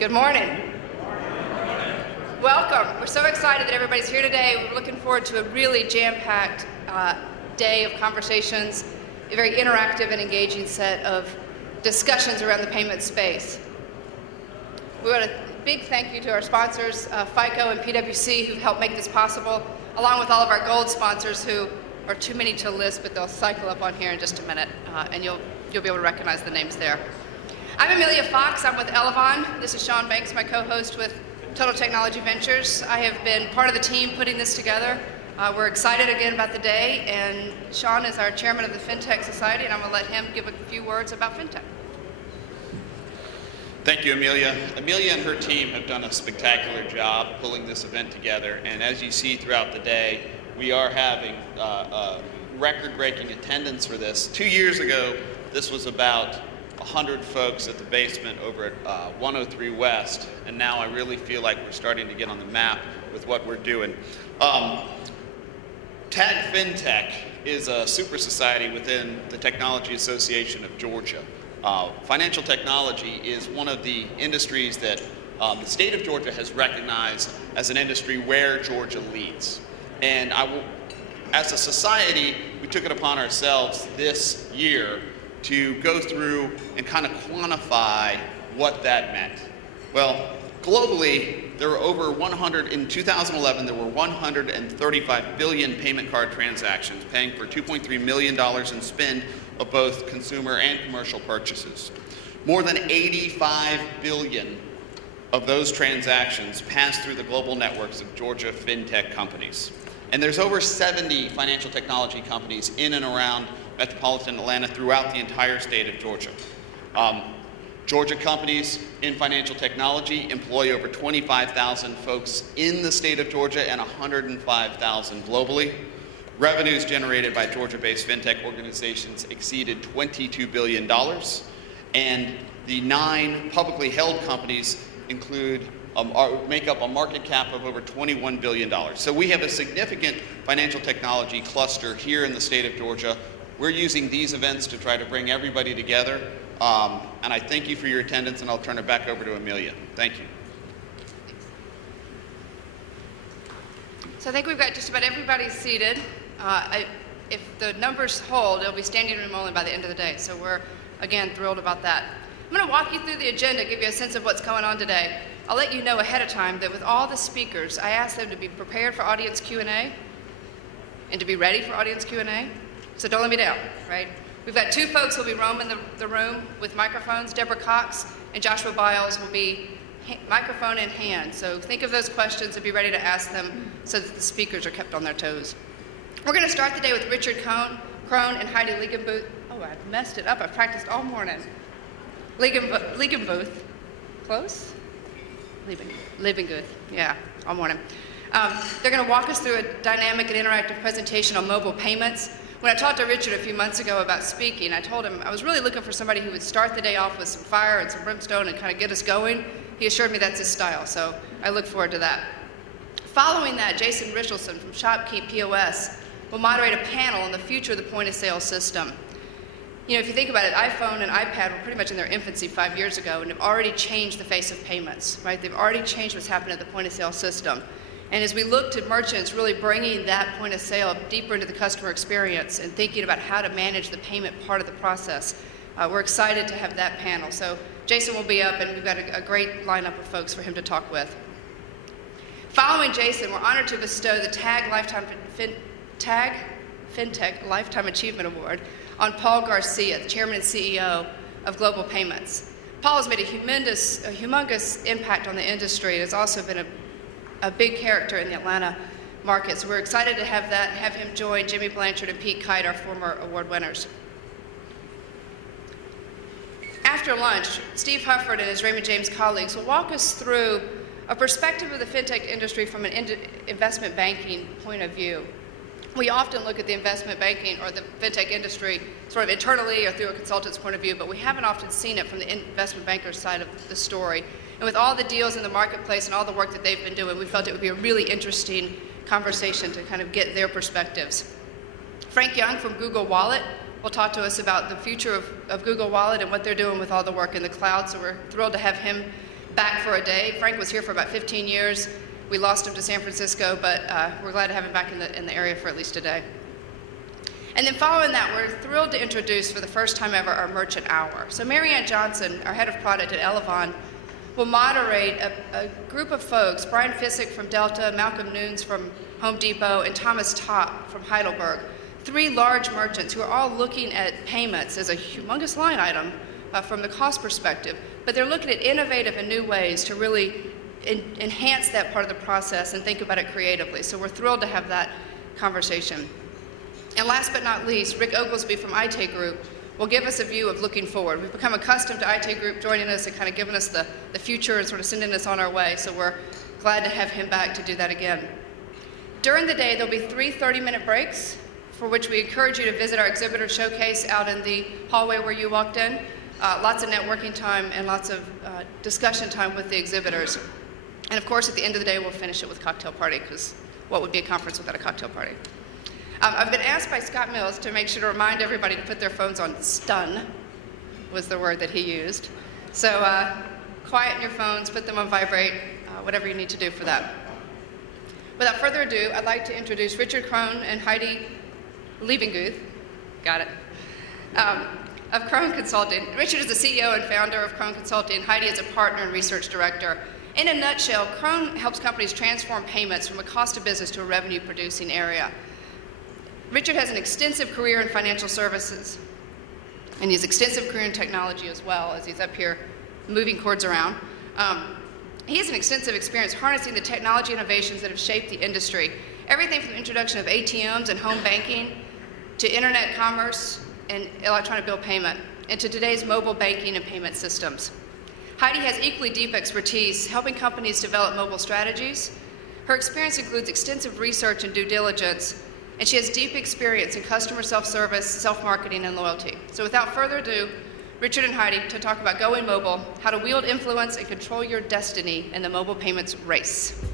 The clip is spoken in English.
Good morning. Welcome. We're so excited that everybody's here today. We're looking forward to a really jam-packed day of conversations, a very interactive and engaging set of discussions around the payment space. We want a big thank you to our sponsors, FICO and PwC, who've helped make this possible, along with all of our gold sponsors who are too many to list, but they'll cycle up on here in just a minute, and you'll be able to recognize the names there. I'm Amelia Fox. I'm with Elavon. This is Sean Banks, my co-host with Total Technology Ventures. I have been part of the team putting this together. We're excited again about the day, and Sean is our chairman of the FinTech Society, and I'm going to let him give a few words about FinTech. Thank you, Amelia. Amelia and her team have done a spectacular job pulling this event together, and as you see throughout the day, we are having record-breaking attendance for this. 2 years ago, this was about 100 folks at the basement over at 103 West, and now I really feel like we're starting to get on the map with what we're doing. TAG FinTech is a super society within the Technology Association of Georgia. Financial technology is one of the industries that the state of Georgia has recognized as an industry where Georgia leads. And as a society, we took it upon ourselves this year to go through and kind of quantify what that meant. Well, globally, there were in 2011, there were 135 billion payment card transactions, paying for $2.3 million in spend of both consumer and commercial purchases. More than 85 billion of those transactions passed through the global networks of Georgia FinTech companies. And there's over 70 financial technology companies in and around metropolitan Atlanta throughout the entire state of Georgia. Georgia companies in financial technology employ over 25,000 folks in the state of Georgia and 105,000 globally. Revenues generated by Georgia-based FinTech organizations exceeded $22 billion, and the 9 publicly held companies make up a market cap of over $21 billion. So we have a significant financial technology cluster here in the state of Georgia. We're using these events to try to bring everybody together, and I thank you for your attendance, and I'll turn it back over to Amelia. Thank you. So I think we've got just about everybody seated. If the numbers hold, it'll be standing room only by the end of the day, so we're, again, thrilled about that. I'm going to walk you through the agenda, give you a sense of what's going on today. I'll let you know ahead of time that with all the speakers, I asked them to be prepared for audience Q&A and to be ready for audience Q&A. So don't let me down, right? We've got 2 folks who will be roaming the room with microphones. Deborah Cox and Joshua Biles will be microphone in hand. So think of those questions and be ready to ask them so that the speakers are kept on their toes. We're going to start the day with Richard Crone and Heidi Liegenbooth. Oh, I messed it up. I've practiced all morning. Liegenbooth. Close? Liebenguth. Yeah, all morning. They're going to walk us through a dynamic and interactive presentation on mobile payments. When I talked to Richard a few months ago about speaking, I told him I was really looking for somebody who would start the day off with some fire and some brimstone and kind of get us going. He assured me that's his style, so I look forward to that. Following that, Jason Richardson from Shopkeep POS will moderate a panel on the future of the point-of-sale system. You know, if you think about it, iPhone and iPad were pretty much in their infancy 5 years ago and have already changed the face of payments, right? They've already changed what's happening at the point-of-sale system. And as we look to merchants really bringing that point of sale deeper into the customer experience and thinking about how to manage the payment part of the process, we're excited to have that panel. So Jason will be up, and we've got a great lineup of folks for him to talk with. Following Jason, we're honored to bestow the TAG FinTech Lifetime Achievement Award on Paul Garcia, the chairman and CEO of Global Payments. Paul has made a humongous impact on the industry and has also been a big character in the Atlanta market. So we're excited to have him join Jimmy Blanchard and Pete Kite, our former award winners. After lunch, Steve Hufford and his Raymond James colleagues will walk us through a perspective of the FinTech industry from an investment banking point of view. We often look at the investment banking or the FinTech industry sort of internally or through a consultant's point of view, but we haven't often seen it from the investment banker's side of the story. And with all the deals in the marketplace and all the work that they've been doing, we felt it would be a really interesting conversation to kind of get their perspectives. Frank Young from Google Wallet will talk to us about the future of Google Wallet and what they're doing with all the work in the cloud. So we're thrilled to have him back for a day. Frank was here for about 15 years. We lost him to San Francisco, but we're glad to have him back in the area for at least a day. And then following that, we're thrilled to introduce for the first time ever our Merchant Hour. So Mary Ann Johnson, our head of product at Elavon, will moderate a group of folks, Brian Fissick from Delta, Malcolm Nunes from Home Depot, and Thomas Topp from Heidelberg, 3 large merchants who are all looking at payments as a humongous line item from the cost perspective, but they're looking at innovative and new ways to really enhance that part of the process and think about it creatively. So we're thrilled to have that conversation. And last but not least, Rick Oglesby from IT Group will give us a view of looking forward. We've become accustomed to IT Group joining us and kind of giving us the future and sort of sending us on our way, so we're glad to have him back to do that again. During the day, there'll be 3 30-minute breaks, for which we encourage you to visit our exhibitor showcase out in the hallway where you walked in. Lots of networking time and lots of discussion time with the exhibitors. And of course, at the end of the day, we'll finish it with a cocktail party, because what would be a conference without a cocktail party? I've been asked by Scott Mills to make sure to remind everybody to put their phones on stun, was the word that he used. So quieten your phones, put them on vibrate, whatever you need to do for that. Without further ado, I'd like to introduce Richard Krohn and Heidi Liebenguth, got it, of Krohn Consulting. Richard is the CEO and founder of Krohn Consulting, and Heidi is a partner and research director. In a nutshell, Krohn helps companies transform payments from a cost of business to a revenue-producing area. Richard has an extensive career in financial services, and he has extensive career in technology as well, as he's up here moving cords around. He has an extensive experience harnessing the technology innovations that have shaped the industry. Everything from the introduction of ATMs and home banking to internet commerce and electronic bill payment, and to today's mobile banking and payment systems. Heidi has equally deep expertise helping companies develop mobile strategies. Her experience includes extensive research and due diligence, and she has deep experience in customer self-service, self-marketing, and loyalty. So without further ado, Richard and Heidi to talk about going mobile, how to wield influence and control your destiny in the mobile payments race.